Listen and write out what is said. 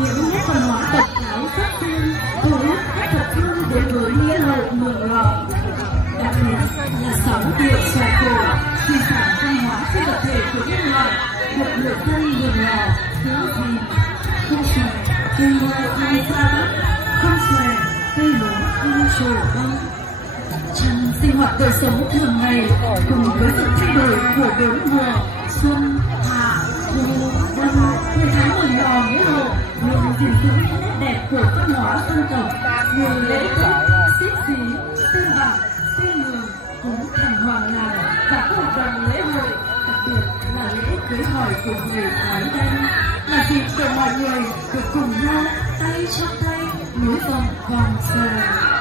những nét văn hóa độc đáo rất riêng thu hút khách thập phương đến với nghĩa lộ Mường Lò. Đặc biệt là 6 điệu xòe cổ, di sản văn hóa phi vật thể của nhân loại được người dân Mường Lò giữ gìn. Không xòe cây ngô hai xa, không xòe cây lúa không trổ bông. Trong sinh hoạt đời sống thường ngày cùng với sự thay đổi của bốn mùa xuân, hạ, thu, đông, người Thái Mường Lò nghĩa lộ luôn gìn giữ những nét đẹp của văn hóa dân tộc như lễ Tết, xiết xí, tư bạc, xây mường, cúng thành hoàng làng và các hoạt động lễ hội, đặc biệt là lễ cưới hỏi của người Thái Đen, là dịp để mọi người được cùng nhau tay trong tay nối vòng vòng sờ.